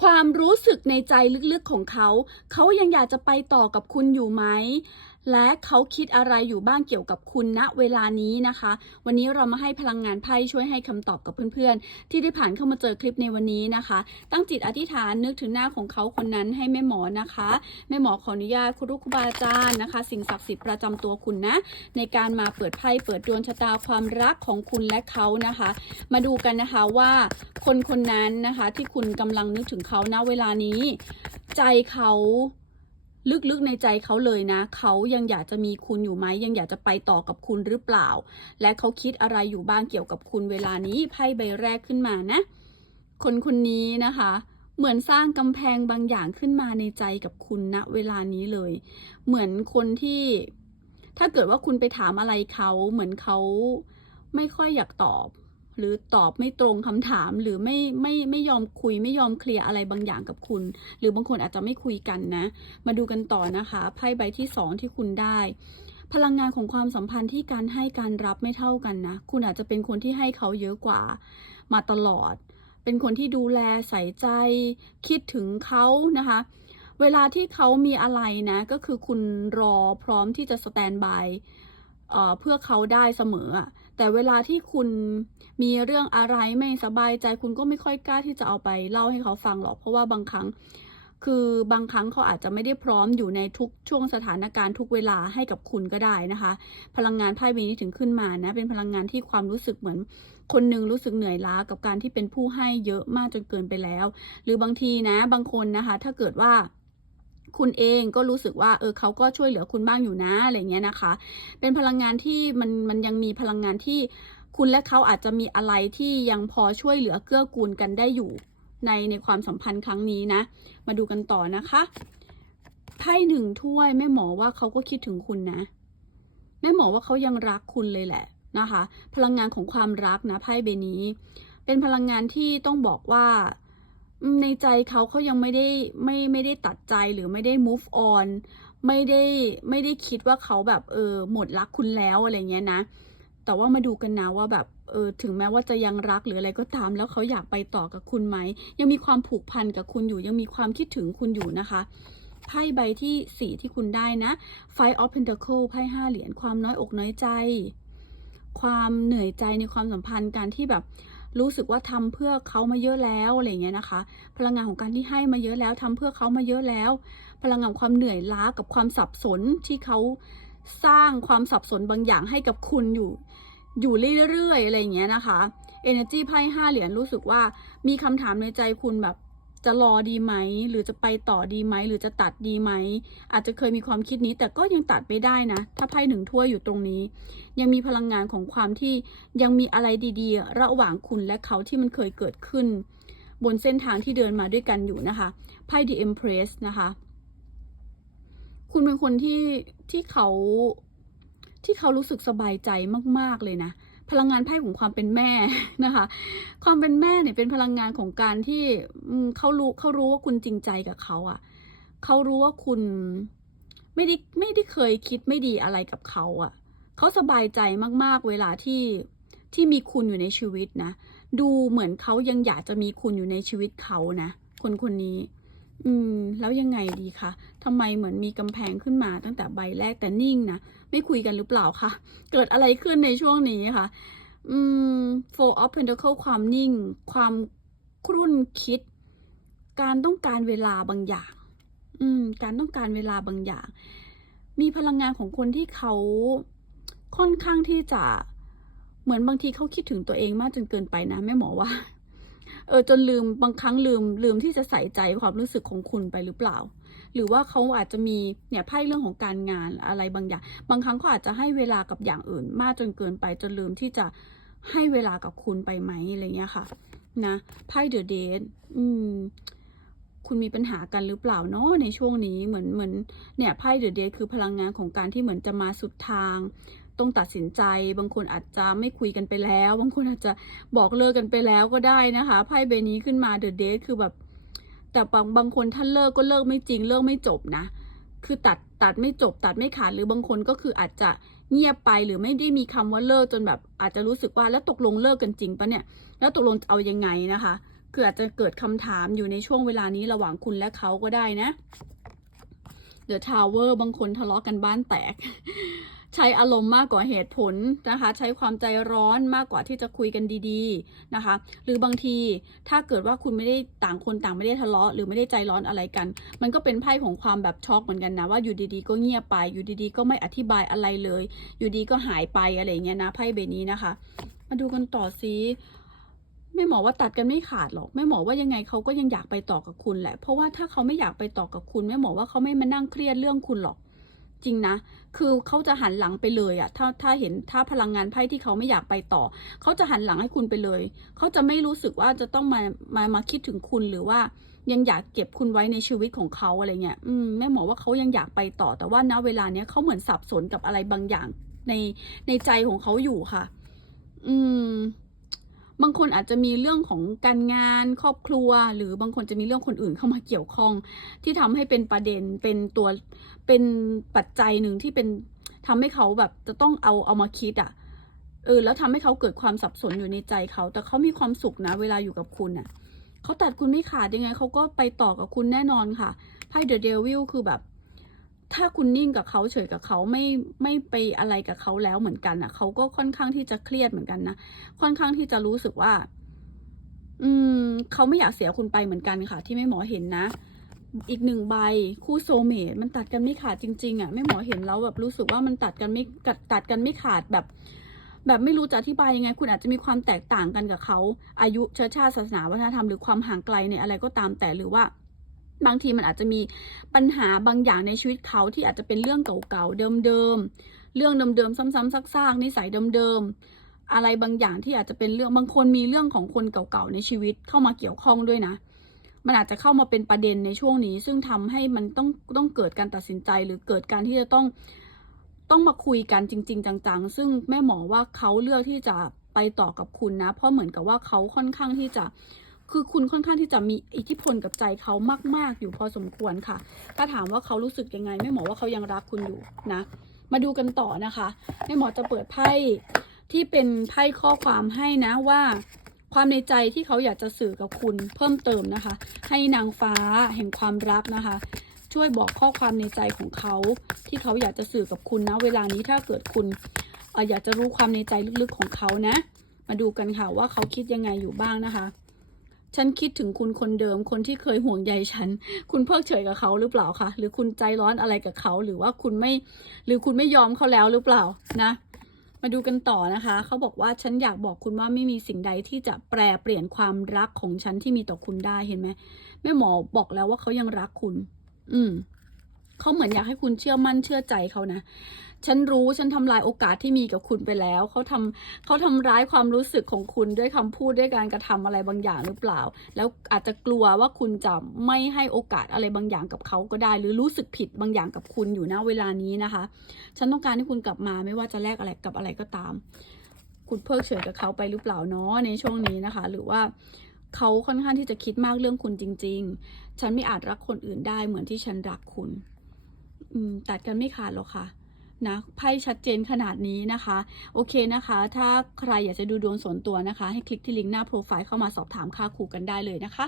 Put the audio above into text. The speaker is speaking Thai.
ความรู้สึกในใจลึกๆของเขา เขายังอยากจะไปต่อกับคุณอยู่ไหม และเขาคิดอะไรอยู่บ้างเกี่ยวกับคุณณเวลานี้นะคะ วันนี้เรามาให้พลังงานไพ่ช่วยให้คำตอบกับเพื่อนๆ ที่ได้ผ่านเข้ามาเจอคลิปในวันนี้นะคะ ตั้งจิตอธิษฐานนึกถึงหน้าของเขาคนนั้นให้แม่หมอนะคะแม่หมอขออนุญาตครูรุครูบาอาจารย์นะคะ สิ่งศักดิ์สิทธิ์ประจำตัวคุณนะ ในการมาเปิดไพ่เปิดดวงชะตาความรักของคุณและเขานะคะ มาดูกันนะคะว่าคนคนนั้นนะคะที่คุณกำลังนึกถึงเขาณเวลานี้ ใจเขา ลึกๆในใจเขาเลยนะ เขายังอยากจะมีคุณอยู่ไหมยังอยากจะไปต่อกับคุณหรือเปล่า และเขาคิดอะไรอยู่บ้างเกี่ยวกับคุณเวลานี้ไพ่ใบแรกขึ้นมานะ คนคนนี้นะคะ เหมือนสร้างกำแพงบางอย่างขึ้นมาในใจกับคุณณเวลานี้เลย เหมือนคนที่ ถ้าเกิดว่าคุณไปถามอะไรเขาเหมือนเขาไม่ค่อยอยากตอบ หรือตอบไม่ตรงคำถามหรือไม่ไม่ไม่ยอมคุยไม่ยอมเคลียร์อะไรบางอย่างกับคุณ หรือบางคนอาจจะไม่คุยกันนะ มาดูกันต่อนะคะไพ่ใบที่สองที่คุณได้ พลังงานของความสัมพันธ์ที่การให้การรับไม่เท่ากันนะ คุณอาจจะเป็นคนที่ให้เขาเยอะกว่ามาตลอด เป็นคนที่ดูแลใส่ใจ คิดถึงเขานะคะเวลาที่เขามีอะไรนะ ก็คือคุณรอพร้อมที่จะสแตนบายเพื่อเขาได้เสมอ แต่เวลาที่คุณมีเรื่องอะไรไม่สบายใจ คุณก็ไม่ค่อยกล้าที่จะเอาไปเล่าให้เขาฟังหรอก เพราะว่าบางครั้ง คือบางครั้งเขาอาจจะไม่ได้พร้อมอยู่ในทุกช่วงสถานการณ์ทุกเวลาให้กับคุณก็ได้นะคะ พลังงานไพ่ใบนี้ถึงขึ้นมานะ เป็นพลังงานที่ความรู้สึกเหมือน คนหนึ่งรู้สึกเหนื่อยล้ากับการที่เป็นผู้ให้เยอะมากจนเกินไปแล้ว หรือบางทีนะ บางคนนะคะ ถ้าเกิดว่า คุณเองก็รู้สึกว่าเออเขาก็ช่วยเหลือคุณบ้างอยู่นะอะไรเงี้ยนะคะ เป็นพลังงานที่มันมันยังมีพลังงานที่คุณและเขาอาจจะมีอะไรที่ยังพอช่วยเหลือเกื้อกูลกันได้อยู่ในในความสัมพันธ์ครั้งนี้นะ มาดูกันต่อนะคะไพ่หนึ่งถ้วยแม่หมอว่าเขาก็คิดถึงคุณนะ แม่หมอว่าเขายังรักคุณเลยแหละนะคะ พลังงานของความรักนะไพ่ใบนี้ เป็นพลังงานที่ต้องบอกว่า ในใจเขาเขายังไม่ได้ไม่ไม่ได้ตัดใจหรือไม่ได้ move on ไม่ได้ไม่ได้คิดว่าเขาแบบเออหมดรักคุณแล้วอะไรเงี้ยนะ แต่ว่ามาดูกันนะว่าแบบเออถึงแม้ว่าจะยังรักหรืออะไรก็ตาม แล้วเขาอยากไปต่อกับคุณไหม ยังมีความผูกพันกับคุณอยู่ ยังมีความคิดถึงคุณอยู่นะคะไพ่ใบที่สี่ที่คุณได้นะ Five of Pentacle ไพ่ห้าเหรียญความน้อยอกน้อยใจ ความเหนื่อยใจในความสัมพันธ์การที่แบบ รู้สึกว่าทำเพื่อเขามาเยอะแล้วอะไรเงี้ยนะคะ พลังงานของการที่ให้มาเยอะแล้วทำเพื่อเขามาเยอะแล้ว พลังงานความเหนื่อยล้ากับความสับสนที่เขาสร้างความสับสนบางอย่างให้กับคุณอยู่ อยู่เรื่อยๆอะไรเงี้ยนะคะ Energy ไพ่ห้าเหรียญรู้สึกว่ามีคำถามในใจคุณแบบ จะรอดีไหม หรือจะไปต่อดีไหม หรือจะตัดดีไหม อาจจะเคยมีความคิดนี้ แต่ก็ยังตัดไม่ได้นะ ถ้าไพ่หนึ่งถ้วยอยู่ตรงนี้ ยังมีพลังงานของความที่ยังมีอะไรดีๆ ระหว่างคุณและเขาที่มันเคยเกิดขึ้น บนเส้นทางที่เดินมาด้วยกันอยู่นะคะไพ่ The Empress นะคะ คุณเป็นคนที่ที่เขาที่เขารู้สึกสบายใจมาก ๆ เลยนะ พลังงานไพ่ของความเป็นแม่นะคะ ความเป็นแม่เนี่ยเป็นพลังงานของการที่เขารู้เขารู้ว่าคุณจริงใจกับเขาอะ่ะเขารู้ว่าคุณไม่ได้ไม่ได้เคยคิดไม่ดีอะไรกับเขาอะ่ะเขาสบายใจมากๆ เวลาที่ที่มีคุณอยู่ในชีวิตนะ ดูเหมือนเขายังอยากจะมีคุณอยู่ในชีวิตเขานะ คนคนนี้ อืม แล้วยังไงดีคะทำไมเหมือนมีกำแพงขึ้นมาตั้งแต่ใบแรกแต่นิ่งนะไม่คุยกันหรือเปล่าคะเกิดอะไรขึ้นในช่วงนี้คะอืม four of pentacle ความนิ่ง ความครุ่นคิด การต้องการเวลาบางอย่าง อืม การต้องการเวลาบางอย่าง มีพลังงานของคนที่เขาค่อนข้างที่จะเหมือนบางทีเขาคิดถึงตัวเองมากจนเกินไปนะแม่หมอว่า เออจนลืมบางครั้งลืมลืมที่จะใส่ใจความรู้สึกของคุณไปหรือเปล่า หรือว่าเขาอาจจะมีเนี่ยไพ่เรื่องของการงานอะไรบางอย่าง บางครั้งเขาอาจจะให้เวลากับอย่างอื่น มากจนเกินไปจนลืมที่จะให้เวลากับคุณไปไหมอะไรเงี้ยค่ะ นะไพ่เดอะเดทอืมคุณมีปัญหากันหรือเปล่าเนาะในช่วงนี้เหมือนเหมือนเนี่ยไพ่เดอะเดทคือพลังงานของการที่เหมือนจะมาสุดทาง ต้องตัดสินใจ บางคนอาจจะไม่คุยกันไปแล้ว บางคนอาจจะบอกเลิกกันไปแล้วก็ได้นะคะไพ่ใบนี้ขึ้นมาเดอะเดทคือแบบ แต่บางบางคนท่านเลิกก็เลิกไม่จริงเลิกไม่จบนะ คือตัดตัดไม่จบ ตัดไม่ขาดหรือบางคนก็คืออาจจะเงียบไปหรือไม่ได้มีคำว่าเลิกจนแบบ อาจจะรู้สึกว่าแล้วตกลงเลิกกันจริงปะเนี่ย แล้วตกลงเอายังไงนะคะคืออาจจะเกิดคำถามอยู่ในช่วงเวลานี้ระหว่างคุณและเขาก็ได้นะเดอะทาวเวอร์บางคนทะเลาะกันบ้านแตก ใช้อารมณ์มากกว่าเหตุผลนะคะ ใช้ความใจร้อนมากกว่าที่จะคุยกันดีๆนะคะ หรือบางทีถ้าเกิดว่าคุณไม่ได้ต่างคนต่างไม่ได้ทะเลาะ หรือไม่ได้ใจร้อนอะไรกัน มันก็เป็นไพ่ของความแบบช็อกเหมือนกันนะว่าอยู่ดีๆ ก็เงียบไป อยู่ดีๆ ก็ไม่อธิบายอะไรเลย อยู่ดีก็หายไปอะไรอย่างเงี้ยนะไพ่ใบนี้นะคะ มาดูกันต่อซิไม่หมอว่าตัดกันไม่ขาดหรอกไม่หมอว่ายังไงเขาก็ยังอยากไปต่อกับคุณแหละ เพราะว่าถ้าเขาไม่อยากไปต่อกับคุณไม่หมอว่าเขาไม่มานั่งเครียดเรื่องคุณหรอก ริงนะ คือเขาจะหันหลังไปเลยอะถ้าถ้าเห็นถ้าพลังงานไพ่ที่เขาไม่อยากไปต่อ เขาจะหันหลังให้คุณไปเลย เขาจะไม่รู้สึกว่าจะต้องมามามาคิดถึงคุณหรือว่ายังอยากเก็บคุณไว้ในชีวิตของเขาอะไรเงี้ย อืมแม่หมอว่าเขายังอยากไปต่อ แต่ว่าณเวลาเนี้ยเขาเหมือนสับสนกับอะไรบางอย่างในในใจของเขาอยู่ค่ะ อืม บางคนอาจจะมีเรื่องของการงานครอบครัว หรือบางคนจะมีเรื่องคนอื่นเข้ามาเกี่ยวข้อง ที่ทำให้เป็นประเด็นเป็นตัวเป็นปัจจัยหนึ่งที่เป็นทำให้เขาแบบจะต้องเอาเอามาคิดอะ่ะเออแล้วทำให้เขาเกิดความสับสนอยู่ในใจเขา แต่เขามีความสุขนะ เวลาอยู่กับคุณอะ่ะเขาตัดคุณไม่ขาดยังไงเขาก็ไปต่อกับคุณแน่นอนค่ะไพ่เดอะเดวิลคือแบบ ถ้าคุณนิ่งกับเขาเฉยกับเขาไม่ไม่ไปอะไรกับเขาแล้วเหมือนกันอะเขาก็ค่อนข้างที่จะเครียดเหมือนกันนะค่อนข้างที่จะรู้สึกว่า อืมเขาไม่อยากเสียคุณไปเหมือนกันค่ะ ที่แม่หมอเห็นนะอีกหนึ่งใบคู่โซเมตมันตัดกันไม่ขาดจริง ๆอะแม่หมอเห็นแล้วแบบรู้สึกว่ามันตัดกันไม่ตัดกันไม่ขาดแบบ แบบไม่รู้จะอธิบายยังไง คุณอาจจะมีความแตกต่างกันกับเขาอายุเชื้อชาติศาสนาวัฒนธรรมหรือความห่างไกลในอะไรก็ตามแต่หรือว่า บางทีมันอาจจะมีปัญหาบางอย่างในชีวิตเขาที่อาจจะเป็นเรื่องเก่าๆเดิมๆเรื่องเดิมๆซ้ำๆซากๆนิสัยเดิมๆอะไรบางอย่างที่อาจจะเป็นเรื่องบางคนมีเรื่องของคนเก่าๆในชีวิตเข้ามาเกี่ยวข้องด้วยนะ มันอาจจะเข้ามาเป็นประเด็นในช่วงนี้ ซึ่งทำให้มันต้องต้องเกิดการตัดสินใจหรือเกิดการที่จะต้องต้องมาคุยกันจริง ๆ จังๆ ซึ่งแม่หมอว่าเขาเลือกที่จะไปต่อกับคุณนะ เพราะเหมือนกับว่าเขาค่อนข้างที่จะ คือคุณค่อนข้างที่จะมีอิทธิพลกับใจเขามาก ๆ อยู่พอสมควรค่ะ ถ้าถามว่าเขารู้สึกยังไงแม่หมอว่าเขายังรักคุณอยู่นะ มาดูกันต่อนะคะแม่หมอจะเปิดไพ่ที่เป็นไพ่ข้อความให้นะว่า ความในใจที่เขาอยากจะสื่อกับคุณเพิ่มเติมนะคะ ให้นางฟ้าแห่งความรักนะคะ ช่วยบอกข้อความในใจของเขา ที่เขาอยากจะสื่อกับคุณนะ เวลานี้ถ้าเกิดคุณอยากจะรู้ความในใจลึกๆของเขานะ มาดูกันค่ะว่าเขาคิดยังไงอยู่บ้างนะคะ ฉันคิดถึงคุณคนเดิมคนที่เคยห่วงใยฉัน คุณเพิกเฉยกับเขาหรือเปล่าคะหรือคุณใจร้อนอะไรกับเขาหรือว่าคุณไม่ หรือคุณไม่ยอมเขาแล้วหรือเปล่านะมาดูกันต่อนะคะ เขาบอกว่าฉันอยากบอกคุณว่าไม่มีสิ่งใดที่จะแปรเปลี่ยนความรักของฉันที่มีต่อคุณได้เห็นไหมแม่หมอบอกแล้วว่าเขายังรักคุณ อืม เขาเหมือนอยากให้คุณเชื่อมั่นเชื่อใจเขานะ ฉันรู้ฉันทำลายโอกาสที่มีกับคุณไปแล้ว เขาทำเขาทำร้ายความรู้สึกของคุณด้วยคำพูดด้วยการกระทำอะไรบางอย่างหรือเปล่า แล้วอาจจะกลัวว่าคุณจะไม่ให้โอกาสอะไรบางอย่างกับเขาก็ได้ หรือรู้สึกผิดบางอย่างกับคุณอยู่นะเวลานี้นะคะ ฉันต้องการให้คุณกลับมาไม่ว่าจะแลกอะไรกับอะไรก็ตาม คุณเพิกเฉยกับเขาไปหรือเปล่าเนาะในช่วงนี้นะคะ หรือว่าเขาค่อนข้างที่จะคิดมากเรื่องคุณจริง ๆ ฉันไม่อาจรักคนอื่นได้เหมือนที่ฉันรักคุณ ตัดกันไม่ขาดหรอกค่ะนะไพ่ชัดเจนขนาดนี้นะคะ โอเคนะคะ ถ้าใครอยากจะดูดวงส่วนตัวนะคะ ให้คลิกที่ลิงก์หน้าโปรไฟล์เข้ามาสอบถามค่าครูกันได้เลยนะคะ